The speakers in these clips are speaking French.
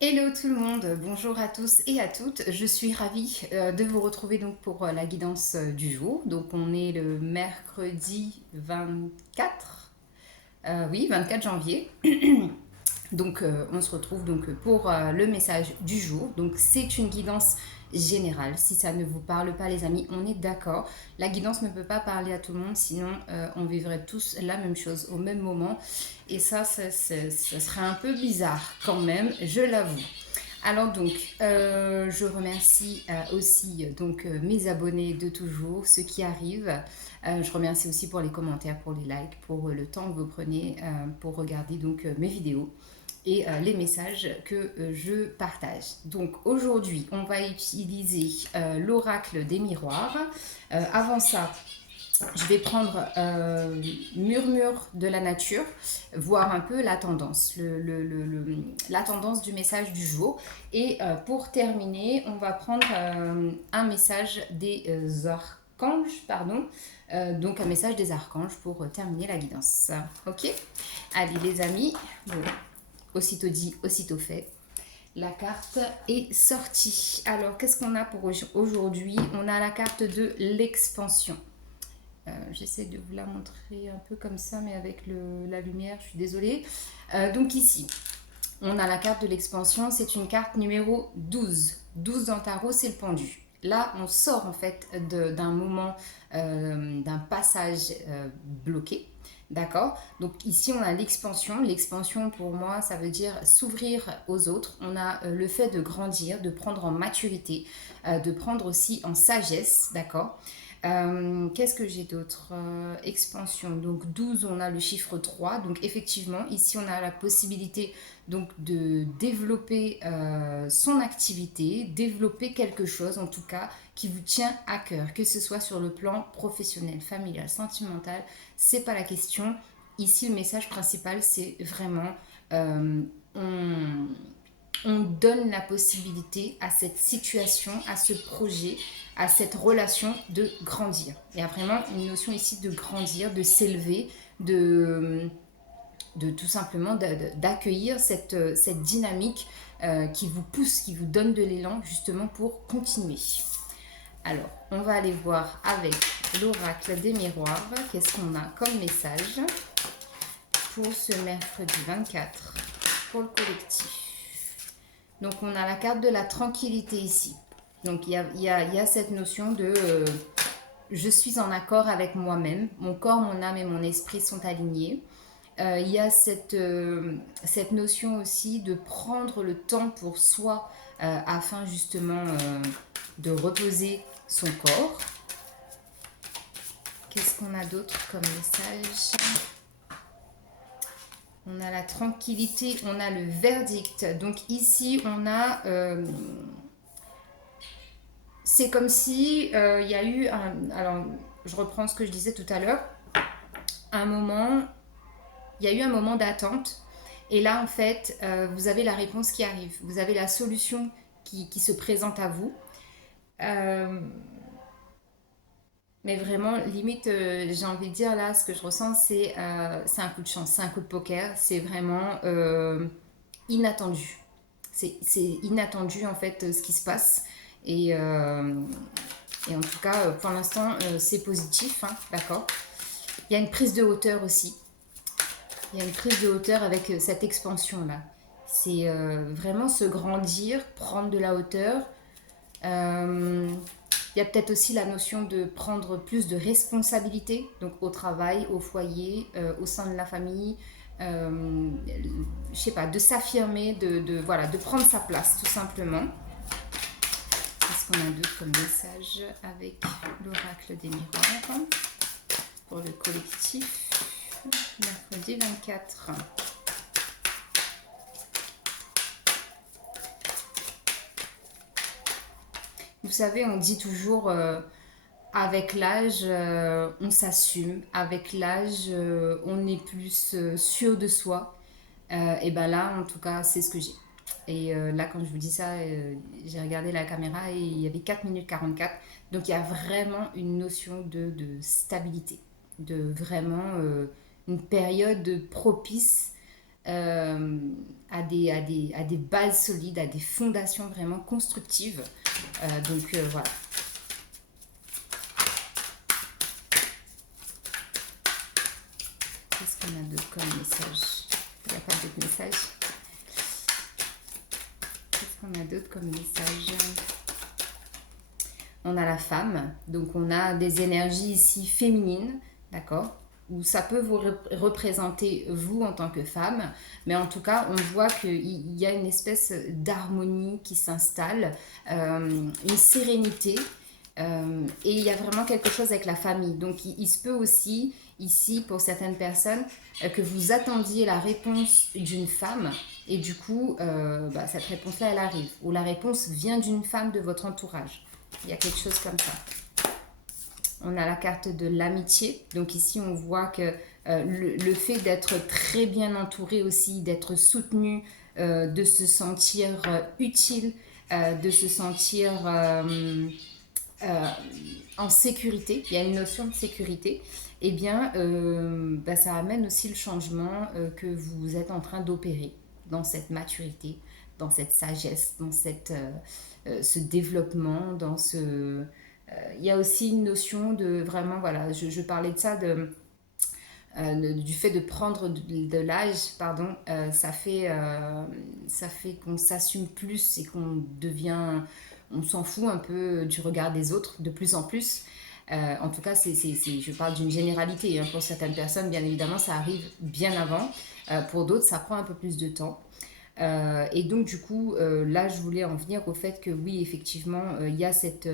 Hello tout le monde, bonjour à tous et à toutes. Je suis ravie de vous retrouver donc pour la guidance du jour. Donc on est le mercredi 24, oui 24 janvier. Donc on se retrouve donc pour le message du jour. Donc c'est une guidance générale. Si ça ne vous parle pas les amis, on est d'accord. La guidance ne peut pas parler à tout le monde, sinon on vivrait tous la même chose au même moment. Et ça serait un peu bizarre quand même, je l'avoue. Alors donc, je remercie aussi mes abonnés de toujours, ceux qui arrivent. Je remercie aussi pour les commentaires, pour les likes, pour le temps que vous prenez pour regarder mes vidéos et les messages que je partage. Donc aujourd'hui, on va utiliser l'oracle des miroirs. Avant ça, je vais prendre murmure de la nature, voir un peu la tendance, la tendance du message du jour. Et pour terminer, on va prendre un message des archanges, pardon. Donc un message des archanges pour terminer la guidance. Ok. Allez les amis, bon, aussitôt dit, aussitôt fait. La carte est sortie. Alors, qu'est-ce qu'on a pour aujourd'hui? On a la carte de l'expansion. J'essaie de vous la montrer un peu comme ça, mais avec la lumière, je suis désolée. Donc ici, on a la carte de l'expansion, c'est une carte numéro 12. 12 dans le tarot, c'est le pendu. Là, on sort en fait d'un moment, d'un passage bloqué. D'accord. Donc ici, on a l'expansion. L'expansion, pour moi, ça veut dire s'ouvrir aux autres. On a le fait de grandir, de prendre en maturité, de prendre aussi en sagesse. D'accord. Qu'est-ce que j'ai d'autre? Expansion. Donc 12, on a le chiffre 3. Donc effectivement, ici, on a la possibilité donc de développer son activité, développer quelque chose en tout cas qui vous tient à cœur, que ce soit sur le plan professionnel, familial, sentimental, c'est pas la question. Ici, le message principal, c'est vraiment on, on donne la possibilité à cette situation, à ce projet, à cette relation de grandir. Il y a vraiment une notion ici de grandir, de s'élever, de tout simplement d'accueillir cette dynamique qui vous pousse, qui vous donne de l'élan justement pour continuer. Alors, on va aller voir avec l'oracle des miroirs, qu'est-ce qu'on a comme message pour ce mercredi 24 pour le collectif. Donc, on a la carte de la tranquillité ici. Donc, il y a cette notion de je suis en accord avec moi-même, mon corps, mon âme et mon esprit sont alignés. Il y a cette notion aussi de prendre le temps pour soi afin justement de reposer son corps. Qu'est-ce qu'on a d'autre comme message? On a la tranquillité, on a le verdict. Donc ici, on a... c'est comme si il y a eu... alors, je reprends ce que je disais tout à l'heure. Un moment... Il y a eu un moment d'attente. Et là, en fait, vous avez la réponse qui arrive. Vous avez la solution qui se présente à vous. Euh, Mais vraiment, limite, j'ai envie de dire là, ce que je ressens, c'est un coup de chance, c'est un coup de poker, c'est vraiment inattendu. C'est inattendu en fait ce qui se passe. Et, euh, et en tout cas, pour l'instant, c'est positif, hein, d'accord. Il y a une prise de hauteur aussi. Il y a une prise de hauteur avec cette expansion-là. C'est vraiment se grandir, prendre de la hauteur. Euh, Il y a peut-être aussi la notion de prendre plus de responsabilités, donc au travail, au foyer, au sein de la famille, je sais pas, de s'affirmer, voilà, de prendre sa place tout simplement. Qu'est-ce qu'on a d'autre comme message avec l'oracle des miroirs pour le collectif mercredi 24. Vous savez, on dit toujours avec l'âge, on s'assume. Avec l'âge, on est plus sûr de soi. Et ben là, en tout cas, c'est ce que j'ai. Et là, quand je vous dis ça, j'ai regardé la caméra et il y avait 4 minutes 44. Donc il y a vraiment une notion de stabilité, de vraiment une période propice euh, à des bases solides, à des fondations vraiment constructives. Voilà. Qu'est-ce qu'on a d'autre comme message? Il n'y a pas d'autres messages. Qu'est-ce qu'on a d'autre comme message? On a la femme, donc on a des énergies ici féminines, d'accord, où ça peut vous représenter vous en tant que femme, mais en tout cas on voit qu'il y a une espèce d'harmonie qui s'installe, une sérénité, et il y a vraiment quelque chose avec la famille. Donc il se peut aussi ici pour certaines personnes que vous attendiez la réponse d'une femme et du coup cette réponse là elle arrive, ou la réponse vient d'une femme de votre entourage. Il y a quelque chose comme ça. On a la carte de l'amitié. Donc ici, on voit que le fait d'être très bien entouré aussi, d'être soutenu, de se sentir utile, de se sentir en sécurité, il y a une notion de sécurité, eh bien, ça amène aussi le changement que vous êtes en train d'opérer dans cette maturité, dans cette sagesse, dans ce développement, il y a aussi une notion de vraiment, voilà, je parlais de ça, du fait de prendre de l'âge, pardon, ça fait qu'on s'assume plus et qu'on devient, on s'en fout un peu du regard des autres de plus en plus. En tout cas, je parle d'une généralité, hein. Pour certaines personnes, bien évidemment, ça arrive bien avant. Pour d'autres, ça prend un peu plus de temps. Et donc du coup, là, je voulais en venir au fait que oui, effectivement, il y a cette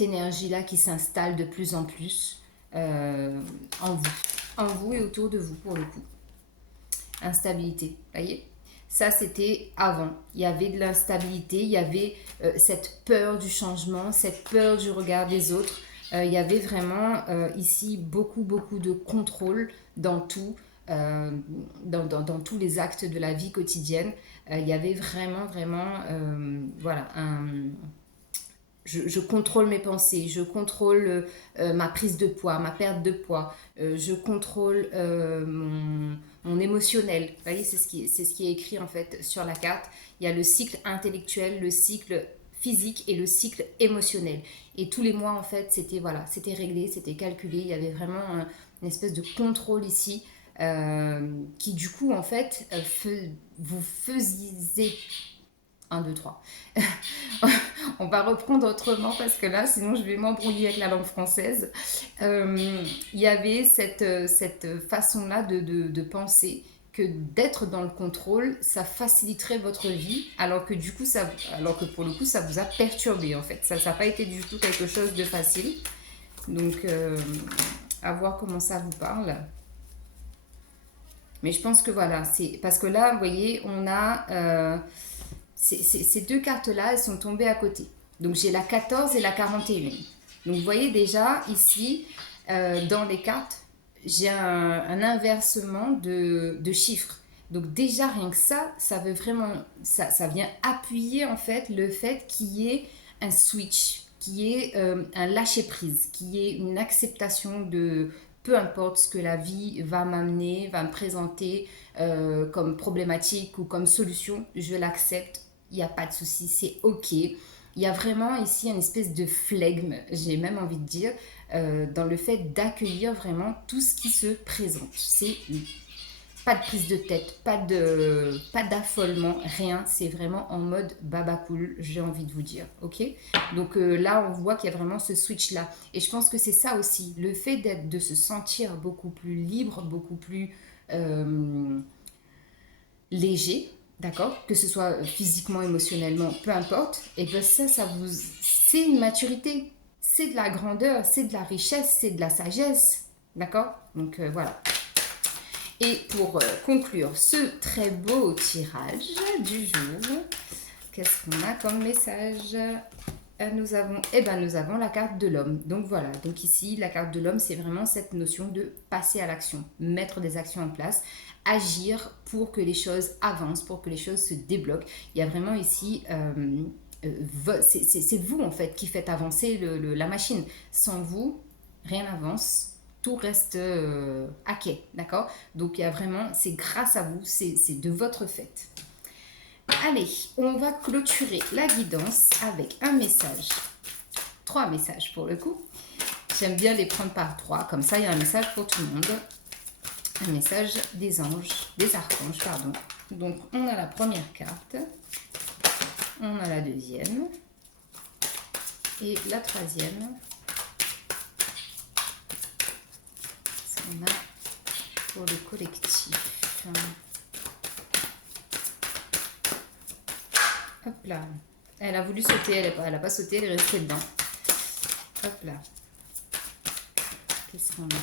énergie-là qui s'installe de plus en plus en vous et autour de vous pour le coup. Instabilité, voyez. Ça, c'était avant. Il y avait de l'instabilité, il y avait cette peur du changement, cette peur du regard des autres. Il y avait vraiment ici beaucoup, beaucoup de contrôle dans tout, dans tous les actes de la vie quotidienne. Il y avait vraiment, vraiment, voilà, je contrôle mes pensées, je contrôle ma prise de poids, ma perte de poids, je contrôle mon émotionnel. Vous voyez, c'est ce qui est écrit en fait sur la carte. Il y a le cycle intellectuel, le cycle physique et le cycle émotionnel. Et tous les mois, en fait, c'était voilà, c'était réglé, c'était calculé. Il y avait vraiment une espèce de contrôle ici qui, du coup, en fait, vous faisiez 1, 2, 3. On va reprendre autrement parce que là, sinon, je vais m'embrouiller avec la langue française. Il y avait cette façon-là de penser que d'être dans le contrôle, ça faciliterait votre vie, alors que du coup, alors que pour le coup, ça vous a perturbé en fait. Ça n'a pas été du tout quelque chose de facile. Donc, à voir comment ça vous parle. Mais je pense que voilà, c'est parce que là, vous voyez, on a ces deux cartes-là, elles sont tombées à côté. Donc j'ai la 14 et la 41. Donc vous voyez déjà ici, dans les cartes, j'ai un inversement de chiffres. Donc déjà rien que ça veut vraiment, ça vient appuyer en fait le fait qu'il y ait un switch, qu'il y ait un lâcher-prise, qu'il y ait une acceptation de peu importe ce que la vie va m'amener, va me présenter comme problématique ou comme solution, je l'accepte, il n'y a pas de souci, c'est ok. Il y a vraiment ici une espèce de flegme, j'ai même envie de dire, dans le fait d'accueillir vraiment tout ce qui se présente. C'est pas de prise de tête, pas d'affolement, rien. C'est vraiment en mode baba cool, j'ai envie de vous dire, ok. Donc là, on voit qu'il y a vraiment ce switch là. Et je pense que c'est ça aussi, le fait de se sentir beaucoup plus libre, beaucoup plus léger, d'accord, que ce soit physiquement, émotionnellement, peu importe. Et bien ça vous, c'est une maturité, c'est de la grandeur, c'est de la richesse, c'est de la sagesse, d'accord. Donc voilà. Et pour conclure ce très beau tirage du jour, qu'est-ce qu'on a comme message? Nous avons la carte de l'homme. Donc voilà, donc ici, la carte de l'homme, c'est vraiment cette notion de passer à l'action, mettre des actions en place, agir pour que les choses avancent, pour que les choses se débloquent. Il y a vraiment ici, c'est vous en fait qui faites avancer la machine. Sans vous, rien n'avance. tout reste OK, d'accord? Donc il y a vraiment, c'est grâce à vous, c'est de votre fait. Allez, on va clôturer la guidance avec un message. 3 messages pour le coup. J'aime bien les prendre par 3, comme ça il y a un message pour tout le monde. Un message des anges, des archanges, pardon. Donc on a la première carte, on a la deuxième et la troisième. Ça on a pour le collectif. Hop là. Elle a voulu sauter, elle n'a pas sauté, elle est restée dedans. Hop là. Qu'est-ce qu'on a?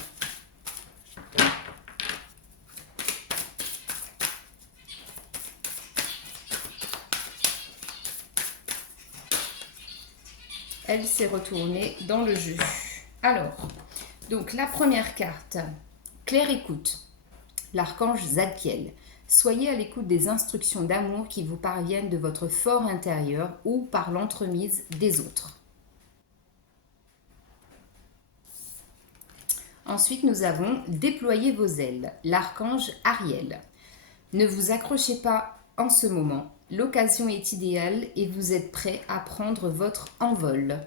Elle s'est retournée dans le jeu. Alors, donc la première carte, claire écoute. L'archange Zadkiel. Soyez à l'écoute des instructions d'amour qui vous parviennent de votre fort intérieur ou par l'entremise des autres. Ensuite, nous avons déployé vos ailes. L'archange Ariel. Ne vous accrochez pas en ce moment. L'occasion est idéale et vous êtes prêt à prendre votre envol.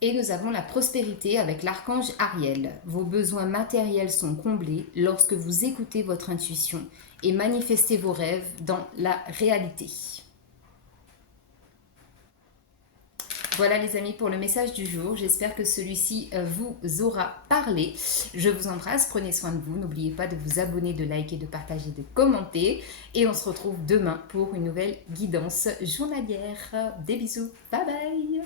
Et nous avons la prospérité avec l'archange Ariel. Vos besoins matériels sont comblés lorsque vous écoutez votre intuition et manifestez vos rêves dans la réalité. Voilà les amis pour le message du jour. J'espère que celui-ci vous aura parlé. Je vous embrasse, prenez soin de vous. N'oubliez pas de vous abonner, de liker, de partager, de commenter. Et on se retrouve demain pour une nouvelle guidance journalière. Des bisous, bye bye.